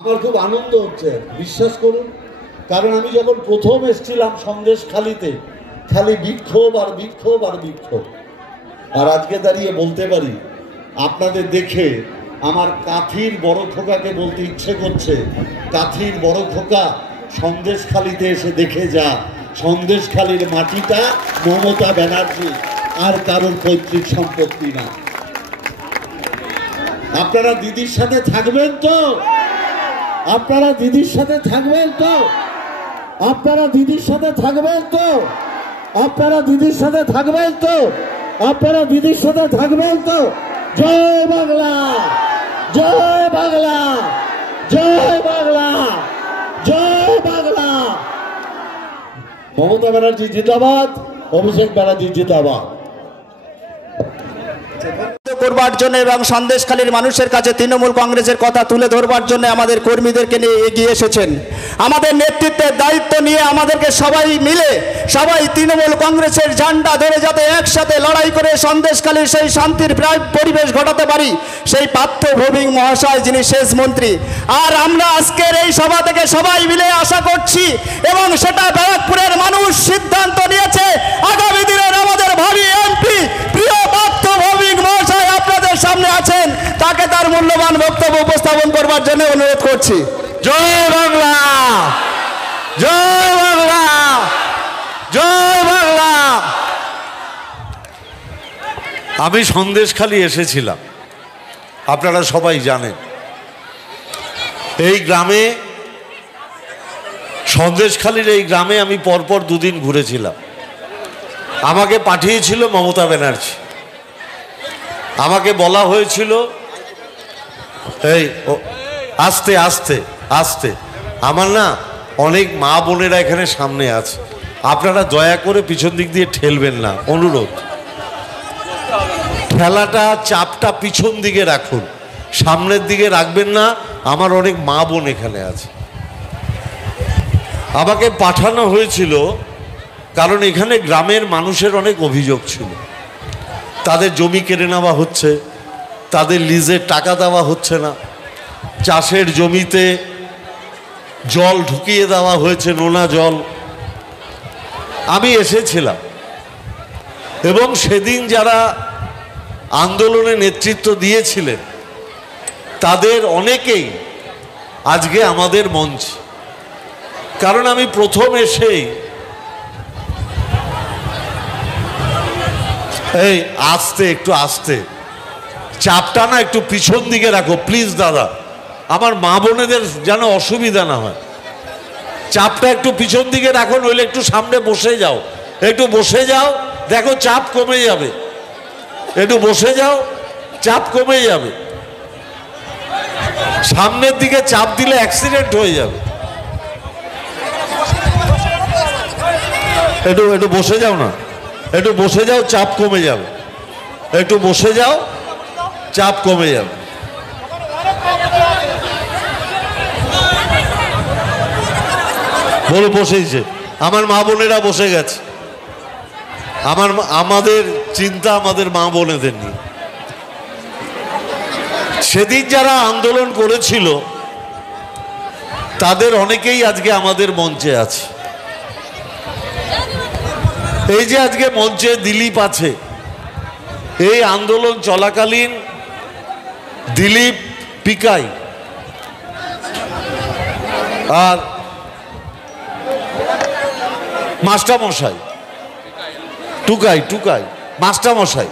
আমার খুব আনন্দ হচ্ছে, বিশ্বাস করুন। কারণ আমি যখন প্রথম এসেছিলাম সন্দেশখালিতে, খালি বিক্ষোভ আর বিক্ষোভ আর বিক্ষোভ। আর আজকে দাঁড়িয়ে বলতে পারি, আপনাদের দেখে আমার কাঁথির বড় খোকাকে বলতে ইচ্ছে করছে, কাঁথির বড় খোকা সন্দেশখালিতে এসে দেখে যা, সন্দেশখালির মাটিটা মমতা ব্যানার্জি আর কারোর পৈতৃক সম্পত্তি না। আপনারা দিদির সাথে থাকবেন তো? আপনারা দিদির সাথে থাকবেন তো? আপনারা দিদির সাথে থাকবেন তো? আপনারা দিদির সাথে থাকবেন তো? আপনারা দিদির সাথে থাকবেন তো? জয় বাংলা, জয় বাংলা, জয় বাংলা, জয় বাংলা। মমতা ব্যানার্জি জিন্দাবাদ, অভিষেক ব্যানার্জি জিন্দাবাদ। করবার জন্য এবং সন্দেশখালীর মানুষের কাছে তৃণমূল কংগ্রেসের কথা তুলে ধরবার জন্য আমাদের কর্মীদেরকে নিয়ে এগিয়ে এসেছেন। আমাদের নেতৃত্বের দায়িত্ব নিয়ে আমাদেরকে সবাই মিলে সবাই তৃণমূল কংগ্রেসের ঝান্ডা ধরে যাতে একসাথে লড়াই করে সন্দেশখালীর সেই শান্তির পরিবেশ ঘটাতে পারি, সেই পার্থ ভৌমিক মহাশয় যিনি শেষ মন্ত্রী। আর আমরা আজকের এই সভা থেকে সবাই মিলে আশা করছি এবং সেটা ব্যারাকপুরের মানুষ সিদ্ধান্ত নিয়েছে, আগামী দিনের আমাদের ভাবি এমপি প্রিয় পার্থ ভৌমিক মহাশয় আপনাদের সামনে আছেন, তাকে তার মূল্যবান বক্তব্য উপস্থাপন করবার জন্য অনুরোধ করছি। জয় বাংলা, জয় বাংলা, জয় বাংলা। আমি সন্দেশখালী এসেছিলাম, আপনারা সবাই জানেন। এই গ্রামে, সন্দেশখালীর এই গ্রামে আমি পরপর দুদিন ঘুরেছিলাম। আমাকে পাঠিয়েছিল মমতা ব্যানার্জি। আমাকে বলা হয়েছিল, এই আস্তে আস্তে আস্তে, আমার না অনেক মা বোনেরা এখানে সামনে আছে, আপনারা দয়া করে পিছন দিক দিয়ে ঠেলবেন না, অনুরোধ। ঠেলাটা, চাপটা পিছন দিকে রাখুন, সামনের দিকে রাখবেন না, আমার অনেক মা বোন এখানে আছে। আমাকে পাঠানো হয়েছিল কারণ এখানে গ্রামের মানুষের অনেক অভিযোগ ছিল, তাদের জমি কেড়ে নেওয়া হচ্ছে, তাদের লিজের টাকা দেওয়া হচ্ছে না, চাষের জমিতে জল ঢুকিয়ে দেওয়া হয়েছে, নোনা জল। আমি এসেছিলাম এবং সেদিন যারা আন্দোলনে নেতৃত্ব দিয়েছিলেন তাদের অনেকেই আজকে আমাদের মঞ্চে। কারণ আমি প্রথম এসেই, এই আস্তে, একটু আস্তে, চাপটা না একটু পিছন দিকে রাখো প্লিজ দাদা, আমার মা বোনেদের যেন অসুবিধা না হয়। চাপটা একটু পিছন দিকে রাখো, নইলে একটু সামনে বসে যাও, একটু বসে যাও, দেখো চাপ কমে যাবে, একটু বসে যাও, চাপ কমে যাবে। সামনের দিকে চাপ দিলে অ্যাক্সিডেন্ট হয়ে যাবে। একটু একটু বসে যাও না, একটু বসে যাও, চাপ কমে যাবে, একটু বসে যাও, চাপ কমে যাবে। বলে বসেছে, আমার মা বোনেরা বসে গেছে। আমাদের চিন্তা আমাদের মা বোনেদের নিয়ে। সেদিন যারা আন্দোলন করেছিল তাদের অনেকেই আজকে আমাদের মঞ্চে আছে। এই যে আজকে মঞ্চে দিলীপ আছে, এই আন্দোলন চলাকালীন দিলীপ পিকাই আর মাস্টারমশাই, টুকাই টুকাই মাস্টারমশাই,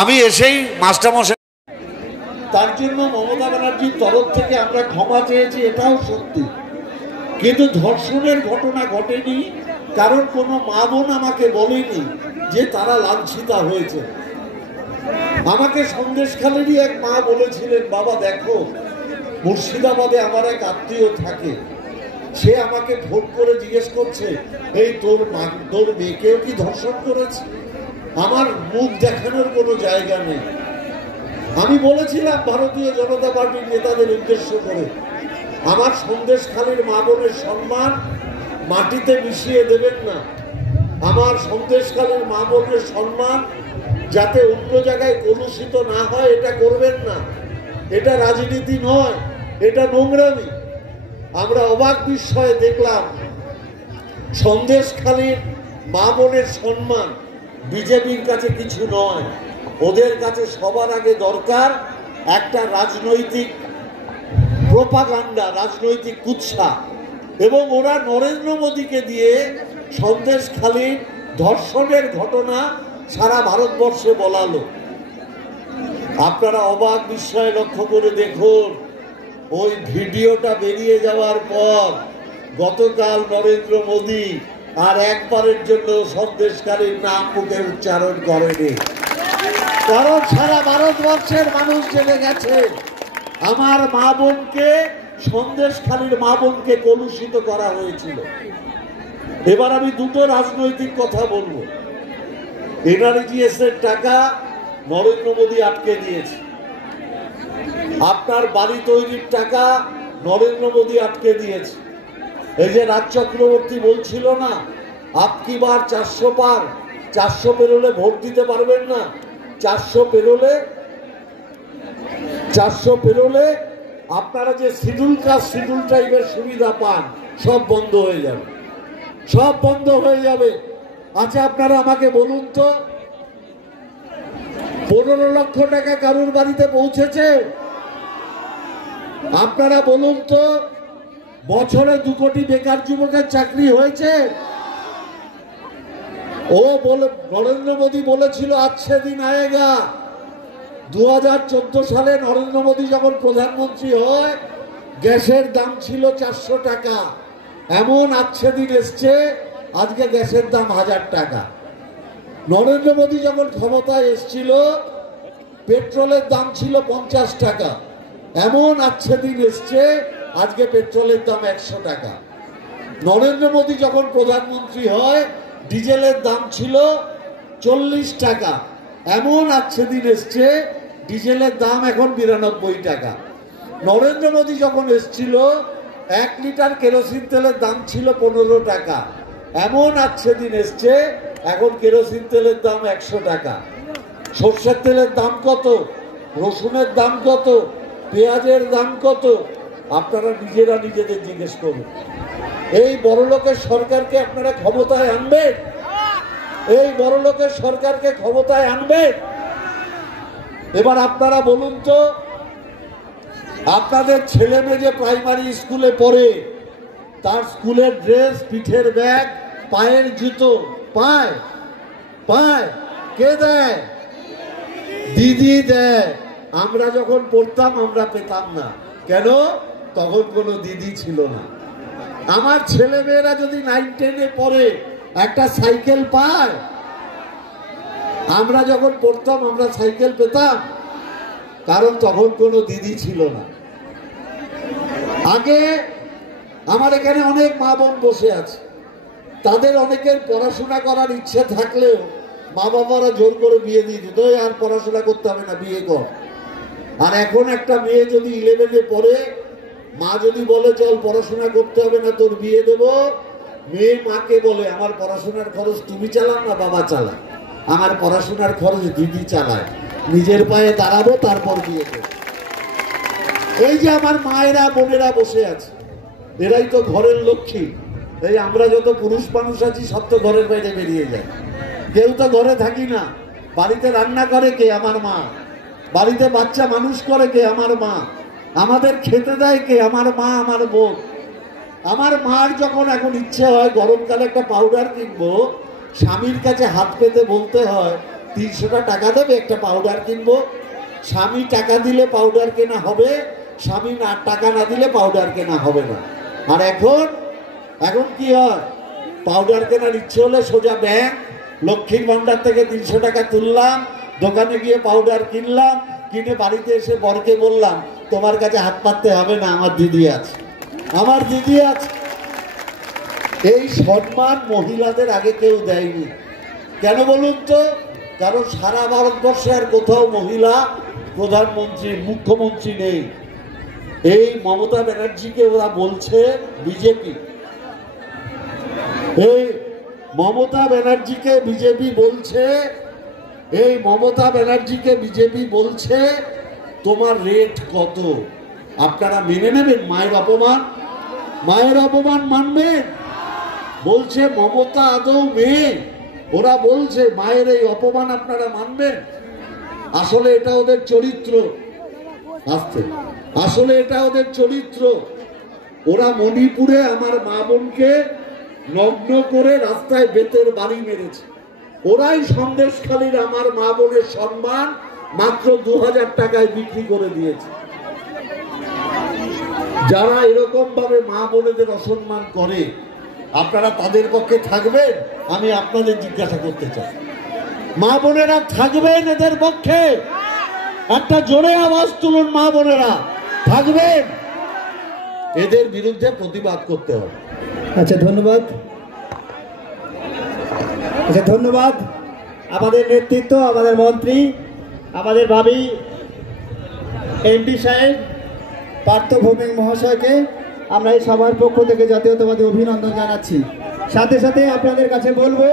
আমি এসেই মাস্টারমশাই। তার জন্য মমতা ব্যানার্জির তরফ থেকে আমরা ক্ষমা চেয়েছি, এটাও সত্যি। কিন্তু ধর্ষণের ঘটনা ঘটেনি, কারণ কোনো মা বোন আমাকে বলেনি যে তারা লাঞ্ছিতা হয়েছে। আমাকে সন্দেশখালীরই এক মা বলেছিলেন, বাবা দেখো মুর্শিদাবাদে আমার এক আত্মীয় থাকে, সে আমাকে ফোন করে জিজ্ঞেস করছে, এই তোর মেয়েকেও কি ধর্ষণ করেছে? আমার মুখ দেখানোর কোনো জায়গা নেই। আমি বলেছিলাম ভারতীয় জনতা পার্টির নেতাদের উদ্দেশ্য করে, আমার সন্দেশখালীর মা বোনের সম্মান মাটিতে মিশিয়ে দেবেন না। আমার সন্দেশখালীর মা বোনের সম্মান যাতে অন্য জায়গায় কলুষিত না হয়, এটা করবেন না। এটা রাজনীতি নয়, এটা নোংরামি। আমরা অবাক বিস্ময়ে দেখলাম সন্দেশখালীর মা বোনের সম্মান বিজেপির কাছে কিছু নয়, ওদের কাছে সবার আগে দরকার একটা রাজনৈতিক প্রোপাগান্ডা, রাজনৈতিক কুৎসা। এবং ওরা নরেন্দ্র মোদীকে দিয়ে সন্দেশখালীর ধর্ষণের ঘটনা সারা ভারতবর্ষে বলালো। আপনারা অবাক বিস্ময়ে লক্ষ্য করে দেখুন, ওই ভিডিওটা বেরিয়ে যাওয়ার পর গতকাল নরেন্দ্র মোদী আর একবারের জন্য সন্দেশখালীর নাম মুখে উচ্চারণ করেনি। কারণ সারা ভারতবর্ষের মানুষ জেনে গেছে আমার মা বোনকে, সন্দেশখালীর মা বোনকে কলুষিত করা হয়েছিল। এবার আমি দুটো রাজনৈতিক কথা বলবো। এনআরজিএস এর টাকা নরেন্দ্র মোদী আটকে দিয়েছে, আপনার বাড়ি তৈরির টাকা নরেন্দ্র মোদী আটকে দিয়েছে। এই যে রাজ চক্রবর্তী বলছিল না আপকি বার 400 পার, 400 পেরোলে ভোট দিতে পারবেন না, 400 পেরোলে আপনারা যে শিডিউল কাস্ট শিডিউল ট্রাইবের সুবিধা পান সব বন্ধ হয়ে যাবে, সব বন্ধ হয়ে যাবে। আচ্ছা আপনারা আমাকে বলুন তো 15 লক্ষ টাকা কারুর বাড়িতে পৌঁছেছে? আপনারা বলুন তো বছরে 2 কোটি বেকার যুবকের চাকরি হয়েছে? নরেন্দ্র মোদী বলেছিল আজকে দিন আয়েগা। 2014 সালে নরেন্দ্র মোদী যখন প্রধানমন্ত্রী হয় গ্যাসের দাম ছিল 400 টাকা। এমন আজকে দিন এসছে আজকে গ্যাসের দাম 1000 টাকা। নরেন্দ্র মোদী যখন ক্ষমতায় এসছিল পেট্রোলের দাম ছিল 50 টাকা। এমন আজকে দিন এসছে আজকে পেট্রোলের দাম 100 টাকা। নরেন্দ্র মোদী যখন প্রধানমন্ত্রী হয় ডিজেলের দাম ছিল 40 টাকা। এমন আজকে দিন এসছে ডিজেলের দাম এখন 92 টাকা। নরেন্দ্র মোদী যখন এসছিল 1 লিটার কেরোসিন তেলের দাম ছিল 15 টাকা। এমন আজকে দিন এসছে এখন কেরোসিন তেলের দাম 100 টাকা। সরষের তেলের দাম কত, রসুনের দাম কত, পেঁয়াজের দাম কত, আপনারা নিজেরা নিজেদের জিজ্ঞেস করুন। এই বড়লোকের সরকারকে আপনারা ক্ষমতায় আনবেন? এই বড়লোকের সরকারকে ক্ষমতায় আনবেন? এবার আপনারা বলুন তো আপনাদের ছেলে মেয়ে যে প্রাইমারি স্কুলে পড়ে তার স্কুলের ড্রেস, পিঠের ব্যাগ, পায়ের জুতো পায় কে দেয়? দিদি দেয়। আমরা যখন পড়তাম আমরা পেতাম না। কেন? তখন কোনো দিদি ছিল না। আমার ছেলে মেয়েরা যদি 9-10-এ পড়ে একটা সাইকেল পায়, আমরা যখন পড়তাম আমরা সাইকেল পেতাম, কারণ তখন কোনো দিদি ছিল না। আগে আমার এখানে অনেক মা বোন বসে আছে, তাদের অনেকের পড়াশোনা করার ইচ্ছে থাকলেও মা বাবারা জোর করে বিয়ে দিয়ে দিত, আর পড়াশোনা করতে হবে না, বিয়ে কর। আর এখন একটা মেয়ে যদি 11-এ পড়ে, মা যদি বলে চল পড়াশোনা করতে হবে না, তোর বিয়ে দেব, মেয়ে মাকে বলে আমার পড়াশোনার খরচ তুমি চালাও না বাবা চালায়, আমার পড়াশোনার খরচ দিদি চালায়, নিজের পায়ে দাঁড়াবো তারপর বিয়ে দেবো। এই যে আমার মায়েরা বোনেরা বসে আছে, এরাই তো ঘরের লক্ষ্মী। এই আমরা যত পুরুষ মানুষ আছি সব তো ঘরের বাইরে বেরিয়ে যায়, কেউ তো ঘরে থাকি না। বাড়িতে রান্না করে কে? আমার মা। বাড়িতে বাচ্চা মানুষ করে কে? আমার মা। আমাদের খেতে দেয় কে? আমার মা, আমার বোন। আমার মার যখন এখন ইচ্ছে হয় গরমকালে একটা পাউডার কিনবো, স্বামীর কাছে হাত পেতে বলতে হয় 300 টাকা দেবে একটা পাউডার কিনবো। স্বামী টাকা দিলে পাউডার কেনা হবে, স্বামী টাকা না দিলে পাউডার কেনা হবে না। আর এখন কি হয়? পাউডার কেনার ইচ্ছে হলে সোজা ব্যাংক, লক্ষ্মীর ভান্ডার থেকে 300 টাকা তুললাম, দোকানে গিয়ে পাউডার কিনলাম, কিনে বাড়িতে এসে বরকে বললাম তোমার কাছে হাত পাততে হবে না, আমার দিদি আছে, আমার দিদি আছে। এই সম্মান মহিলাদের আগে কেউ দেয়নি। কেন বলুন তো? কারণ সারা ভারতবর্ষে আর কোথাও মহিলা প্রধানমন্ত্রী, মুখ্যমন্ত্রী নেই। এই মমতা ব্যানার্জিকে ওরা বলছে বিজেপি। এই মমতা ব্যানার্জিকে বিজেপি বলছে, এই মমতা ব্যানার্জিকে বিজেপি বলছে তোমার রেট কত? আপনারা মেনে নেবেন মায়ের অপমান? মায়ের অপমান মানবেন? বলছে মমতা আদৌ মেয়ে, ওরা বলছে মায়ের এই অপমান আপনারা মানবেন? আসলে এটা ওদের চরিত্র। আসলে এটা ওদের চরিত্র। ওরা মণিপুরে আমার মা বোনকে নগ্ন করে রাস্তায় বেতের বাড়ি মেরেছে। ওরাই সন্দেশখালীর আমার মা বোনের সম্মান মাত্র 2000 টাকায় বিক্রি করে দিয়েছে। যারা এরকম ভাবে মা বোনেদের অসম্মান করে, আপনারা তাদের পক্ষে থাকবেন? আমি আপনাদের জিজ্ঞাসা করতে চাই, মা বোনেরা থাকবেন এদের পক্ষে? একটা জোরে আওয়াজ তুলুন, মা বোনেরা থাকবেন? এদের বিরুদ্ধে প্রতিবাদ করতে হবে। আচ্ছা, ধন্যবাদ। আচ্ছা, ধন্যবাদ আমাদের নেতৃত্ব, আমাদের মন্ত্রী, আমাদের ভাবি এমপি সাহেব পার্থ ভৌমিক মহাশয়কে আমরা এই সবার পক্ষ থেকে জাতীয়তাবাদী অভিনন্দন জানাচ্ছি। সাথে সাথে আপনাদের কাছে বলবো